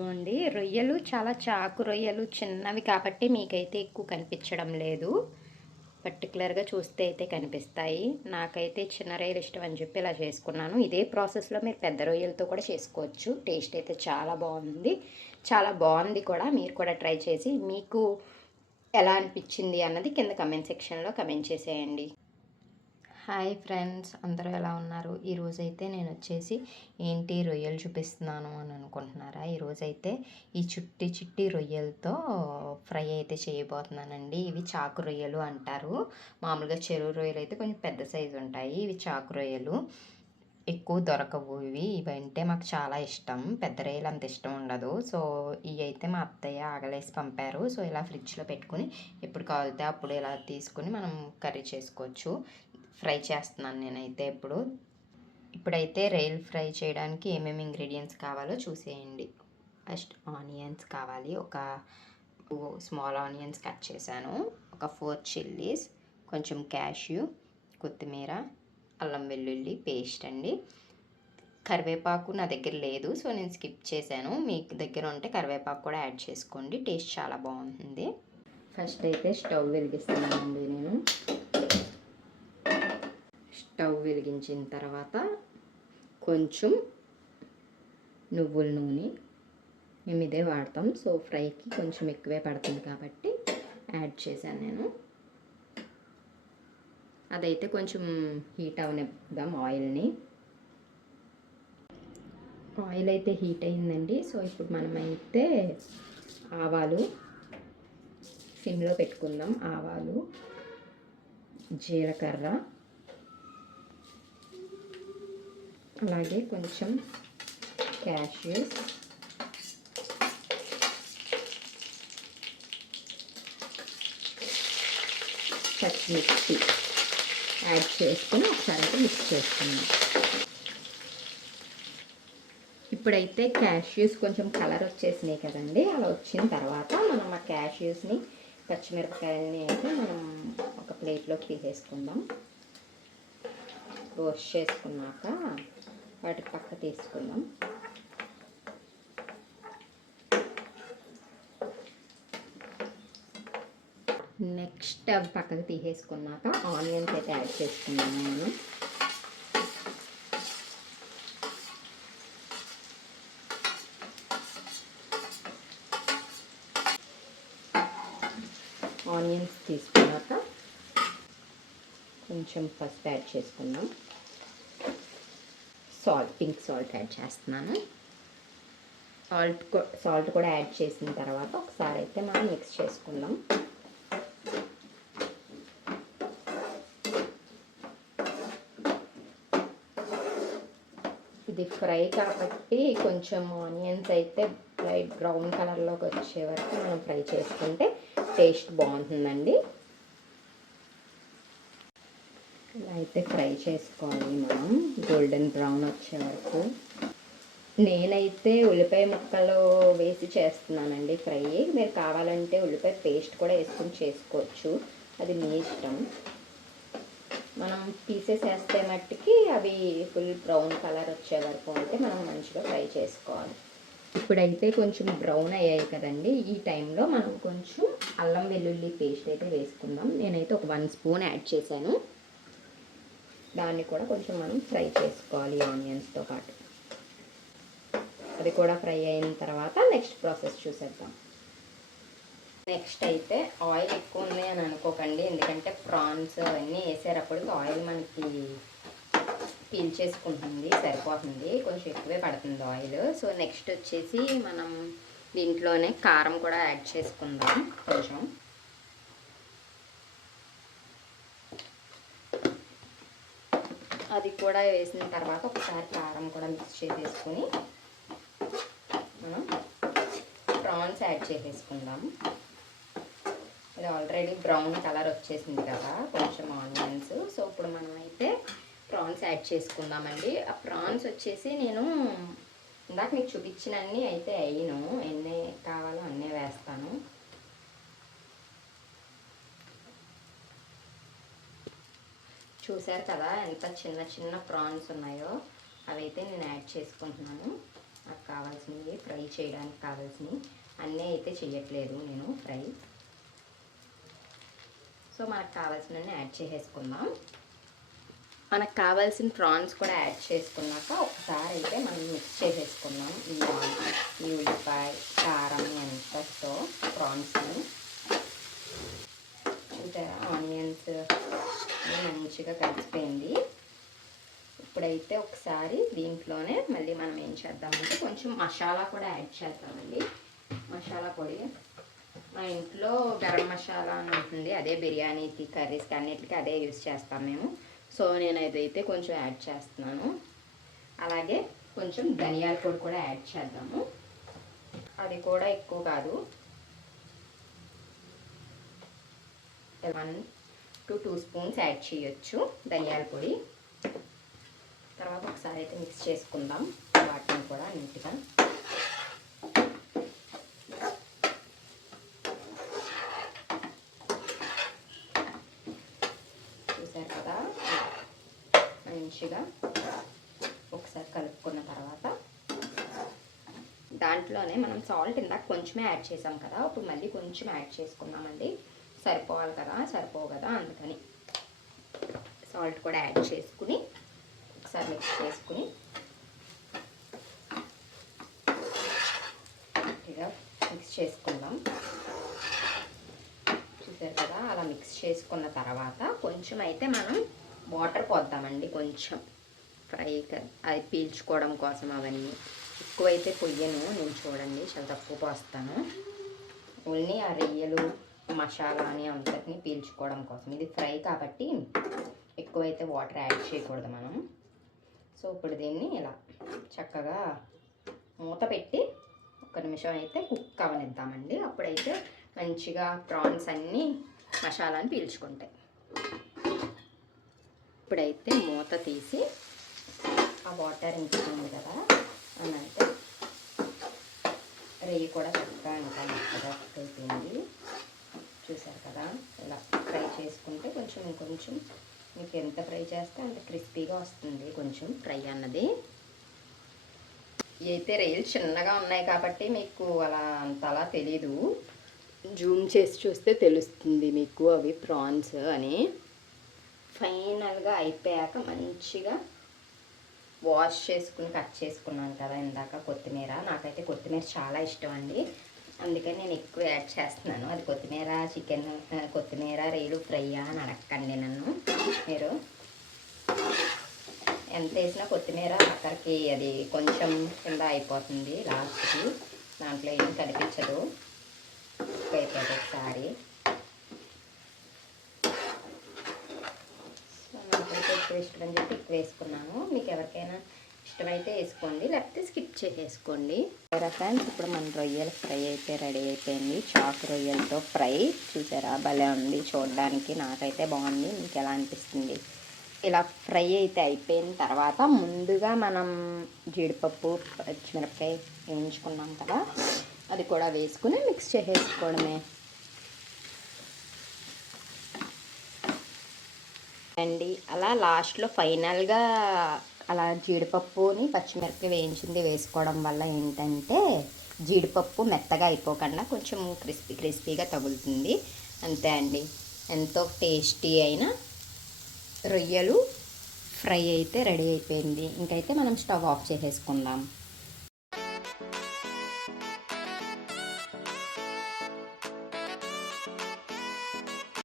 ఇదిగోండి రొయ్యలు చాలా చాకు రొయ్యలు చిన్నవి కాబట్టి మీకైతే ఎక్కువ కనిపించడం లేదు. పర్టికులర్గా చూస్తే అయితే కనిపిస్తాయి. నాకైతే చిన్న రొయ్యలు ఇష్టం అని చెప్పి ఇలా చేసుకున్నాను. ఇదే ప్రాసెస్లో మీరు పెద్ద రొయ్యలతో కూడా చేసుకోవచ్చు. టేస్ట్ అయితే చాలా బాగుంది. చాలా బాగుంది కూడా. మీరు కూడా ట్రై చేసి మీకు ఎలా అనిపించింది అన్నది కింద కమెంట్ సెక్షన్లో కమెంట్ చేసేయండి. హాయ్ ఫ్రెండ్స్, అందరూ ఎలా ఉన్నారు? ఈరోజైతే నేను వచ్చేసి ఏంటి రొయ్యలు చూపిస్తున్నాను అని అనుకుంటున్నారా? ఈరోజైతే ఈ చిట్టి రొయ్యలతో ఫ్రై అయితే చేయబోతున్నానండి. ఇవి చాకు రొయ్యలు అంటారు. మామూలుగా చెరువు రొయ్యలు అయితే కొంచెం పెద్ద సైజు ఉంటాయి. ఇవి చాకు రొయ్యలు. ఎక్కువ దొరకవు ఇవంటే మాకు చాలా ఇష్టం. పెద్ద రొయ్యలు అంత ఇష్టం ఉండదు. సో ఇవి అయితే మా అత్తయ్య ఆగలేసి పంపారు. సో ఇలా ఫ్రిడ్జ్లో పెట్టుకుని ఎప్పుడు కావాలితే అప్పుడు ఇలా తీసుకుని మనం కర్రీ చేసుకోవచ్చు. ఫ్రై చేస్తున్నాను నేనైతే ఇప్పుడైతే రొయ్యలు ఫ్రై చేయడానికి ఏమేమి ఇంగ్రీడియంట్స్ కావాలో చూసేయండి. ఫస్ట్ ఆనియన్స్ కావాలి. ఒక స్మాల్ ఆనియన్స్ కట్ చేశాను. ఒక 4 చిల్లీస్, కొంచెం క్యాష్యూ, కొత్తిమీర, అల్లం వెల్లుల్లి పేస్ట్ అండి. కరివేపాకు నా దగ్గర లేదు, సో నేను స్కిప్ చేశాను. మీ దగ్గర ఉంటే కరివేపాకు కూడా యాడ్ చేసుకోండి. టేస్ట్ చాలా బాగుంటుంది. ఫస్ట్ అయితే స్టవ్ వెలిగిస్తున్నానండి నేను. స్టవ్ వెలిగించిన తర్వాత కొంచెం నువ్వుల నూనె, మేము ఇదే వాడతాం. సో ఫ్రైకి కొంచెం ఎక్కువే పడుతుంది కాబట్టి యాడ్ చేశాను నేను. అదైతే కొంచెం హీట్ అవనిద్దాం ఆయిల్ని. ఆయిల్ అయితే హీట్ అయిందండి. సో ఇప్పుడు మనమైతే ఆవాలు సిమ్లో పెట్టుకుందాం. ఆవాలు, జీలకర్ర, అలాగే కొంచెం క్యాష్యూస్, పచ్చిమిర్చి యాడ్ చేసుకుని ఒకసారి అయితే మిక్స్ చేసుకుందాం. ఇప్పుడైతే క్యాష్యూస్ కొంచెం కలర్ వచ్చేసినాయి కదండి. అలా వచ్చిన తర్వాత మనం ఆ క్యాష్యూస్ని, పచ్చిమిరపకాయలని అయితే మనం ఒక ప్లేట్లోకి తీసేసుకుందాం. రోస్ట్ చేసుకున్నాక వాటికి పక్క తీసుకుందాం. నెక్స్ట్ అవి పక్కకు తీసేసుకున్నాక ఆనియన్స్ అయితే యాడ్ చేసుకున్నాను నేను. ఆనియన్స్ తీసుకున్నాక కొంచెం పసుపు యాడ్ చేసుకుందాం. పింక్ సాల్ట్ యాడ్ చేస్తున్నాను. సాల్ట్ కూడా యాడ్ చేసిన తర్వాత ఒకసారి అయితే మనం మిక్స్ చేసుకుందాం. ఇది ఫ్రై కాబట్టి కొంచెం ఆనియన్స్ అయితే లైట్ బ్రౌన్ కలర్లోకి వచ్చే వరకు మనం ఫ్రై చేసుకుంటే టేస్ట్ బాగుంటుందండి. ఇలా అయితే ఫ్రై చేసుకోవాలి మనం గోల్డెన్ బ్రౌన్ వచ్చే వరకు. నేనైతే ఉల్లిపాయ ముక్కలు వేసి చేస్తున్నానండి ఫ్రై. మీరు కావాలంటే ఉల్లిపాయ పేస్ట్ కూడా వేసుకొని చేసుకోవచ్చు, అది మీ ఇష్టం. మనం పీసెస్ వేస్తే మట్టికి అవి ఫుల్ బ్రౌన్ కలర్ వచ్చే వరకు అయితే మనం మంచిగా ఫ్రై చేసుకోవాలి. ఇప్పుడైతే కొంచెం బ్రౌన్ అయ్యాయి కదండి. ఈ టైంలో మనం కొంచెం అల్లం వెల్లుల్లి పేస్ట్ అయితే వేసుకుందాం. నేనైతే ఒక 1 స్పూన్ యాడ్ చేశాను. దాన్ని కూడా కొంచెం మనం ఫ్రై చేసుకోవాలి ఆనియన్స్తో పాటు. అది కూడా ఫ్రై అయిన తర్వాత నెక్స్ట్ ప్రాసెస్ చూసేద్దాం. నెక్స్ట్ అయితే ఆయిల్ ఎక్కువ ఉంది అని అనుకోకండి, ఎందుకంటే ప్రాన్స్ అవన్నీ వేసేటప్పటికి ఆయిల్ మనకి పీల్ చేసుకుంటుంది, సరిపోతుంది. కొంచెం ఎక్కువే పడుతుంది ఆయిల్. సో నెక్స్ట్ వచ్చేసి మనం దీంట్లోనే కారం కూడా యాడ్ చేసుకుందాం. కొంచెం అది కూడా వేసిన తర్వాత ఒకసారి కారం కూడా మిక్స్ చేసేసుకుని మనం ప్రాన్స్ యాడ్ చేసేసుకుందాం. ఇది ఆల్రెడీ బ్రౌన్ కలర్ వచ్చేసింది కదా కొంచెం ఆనియన్స్. సో ఇప్పుడు మనం అయితే ప్రాన్స్ యాడ్ చేసుకుందామండి. ఆ ప్రాన్స్ వచ్చేసి నేను ఇందాక మీకు చూపించినన్ని అయితే ఎన్ని కావాలో అన్నీ వేస్తాను. చూసారు కదా ఎంత చిన్న చిన్న ప్రాన్స్ ఉన్నాయో, అవైతే నేను యాడ్ చేసుకుంటున్నాను. నాకు కావాల్సినవి ఫ్రై చేయడానికి కావాల్సినవి అన్నీ అయితే చేయట్లేదు నేను ఫ్రై. సో మనకు కావాల్సినవన్నీ యాడ్ చేసేసుకుందాం. మనకు కావాల్సిన ప్రాన్స్ కూడా యాడ్ చేసుకున్నాక ఒకసారి అయితే మనం మిక్స్ చేసేసుకుందాం. ఈ ఉల్లిపాయ కారం ఎంతతో ప్రాన్స్ని చూసారా, ఆనియన్స్ మంచిగా కలిసిపోయింది. ఇప్పుడైతే ఒకసారి దీంట్లోనే మళ్ళీ మనం ఏం చేద్దామంటే కొంచెం మసాలా కూడా యాడ్ చేద్దామండి. మసాలా పొడి మా ఇంట్లో గరం మసాలా అని ఉంటుంది, అదే బిర్యానీకి కర్రీస్కి అన్నిటికీ అదే యూజ్ చేస్తాం మేము. సో నేను అదైతే కొంచెం యాడ్ చేస్తున్నాను. అలాగే కొంచెం ధనియాల పొడి కూడా యాడ్ చేద్దాము. అది కూడా ఎక్కువ కాదు, 1 to 2 స్పూన్స్ యాడ్ చేయొచ్చు ధనియాల పొడి. తర్వాత ఒకసారి అయితే మిక్స్ చేసుకుందాం వాటిని కూడా నీట్గా. చూసారు కదా, మంచిగా ఒకసారి కలుపుకున్న తర్వాత దాంట్లోనే మనం సాల్ట్ ఇందాక కొంచెమే యాడ్ చేసాం కదా, ఇప్పుడు మళ్ళీ కొంచెం యాడ్ చేసుకున్నామండి. సరిపోవాలి కదా, సరిపోవు కదా, అందుకని సాల్ట్ కూడా యాడ్ చేసుకుని ఒకసారి మిక్స్ చేసుకుని గట్టిగా మిక్స్ చేసుకుందాం. చూసారు కదా, అలా మిక్స్ చేసుకున్న తర్వాత కొంచెం అయితే మనం వాటర్ పోద్దామండి. కొంచెం ఫ్రై అది పీల్చుకోవడం కోసం. అవన్నీ ఎక్కువైతే పొయ్యను నేను, చూడండి చాలా తక్కువ పోస్తాను. ఓన్లీ ఆ రొయ్యలు మసాలాని అంతటిని పీల్చుకోవడం కోసం. ఇది ఫ్రై కాబట్టి ఎక్కువైతే వాటర్ యాడ్ చేయకూడదు మనం. సో ఇప్పుడు దీన్ని ఇలా చక్కగా మూత పెట్టి 1 నిమిషం అయితే కుక్ అవనిద్దామండి. అప్పుడైతే మంచిగా ప్రాన్స్ అన్నీ మసాలాని పీల్చుకుంటాయి. ఇప్పుడైతే మూత తీసి ఆ వాటర్ ఇంకుతుంది కదా అని అంటే రొయ్యి కూడా చక్కగా ఇంకా మెత్తగా అయిపోయింది. చూసారు కదా, ఇలా ఫ్రై చేసుకుంటే కొంచెం ఇంకొంచెం మీకు ఎంత ఫ్రై చేస్తే అంత క్రిస్పీగా వస్తుంది కొంచెం ఫ్రై అన్నది. అయితే రొయ్యలు చిన్నగా ఉన్నాయి కాబట్టి మీకు అంతలా తెలీదు, జూమ్ చేసి చూస్తే తెలుస్తుంది మీకు అవి ప్రాన్స్ అని. ఫైనల్గా అయిపోయాక మంచిగా వాష్ చేసుకుని కట్ చేసుకున్నాను కదా ఇందాక కొత్తిమీర. నాకైతే కొత్తిమీర చాలా ఇష్టం అండి, అందుకని నేను ఎక్కువ యాడ్ చేస్తున్నాను. అది కొత్తిమీర చికెన్, కొత్తిమీర రొయ్యలు ఫ్రైయా అని అడగండి నన్ను. మీరు ఎంత వేసినా కొత్తిమీర అక్కడికి అది కొంచెం కింద అయిపోతుంది లాస్ట్కి, దాంట్లో ఏం కనిపించదు. అయిపోతుంది ఒకసారి. సో నాకైతే ఎక్కువ ఇష్టం అని చెప్పి ఎక్కువ వేసుకున్నాను. మీకు ఎవరికైనా ఇష్టమైతే వేసుకోండి, లేకపోతే స్కిప్ చేసేసుకోండి. ఫ్రెండ్స్, ఇప్పుడు మన రొయ్యల ఫ్రై అయితే రెడీ అయిపోయింది. చాకు రొయ్యలతో ఫ్రై చూసారా, భలే ఉంది చూడడానికి. నాకైతే బాగుంది, మీకు ఎలా అనిపిస్తుంది? ఇలా ఫ్రై అయితే అయిపోయిన తర్వాత ముందుగా మనం జీడిపప్పు పచ్చిమిరపకాయ వేయించుకున్నాం కదా, అది కూడా వేసుకుని మిక్స్ చేసేసుకోవడమే అండి. అలా లాస్ట్లో ఫైనల్గా అలా జీడిపప్పుని పచ్చిమిరపకాయ వేయించింది వేసుకోవడం వల్ల ఏంటంటే జీడిపప్పు మెత్తగా అయిపోకుండా కొంచెం క్రిస్పీగా తగులుతుంది. అంతే అండి, ఎంతో టేస్టీ అయిన రొయ్యలు ఫ్రై అయితే రెడీ అయిపోయింది. ఇంకైతే మనం స్టవ్ ఆఫ్ చేసేసుకుందాం.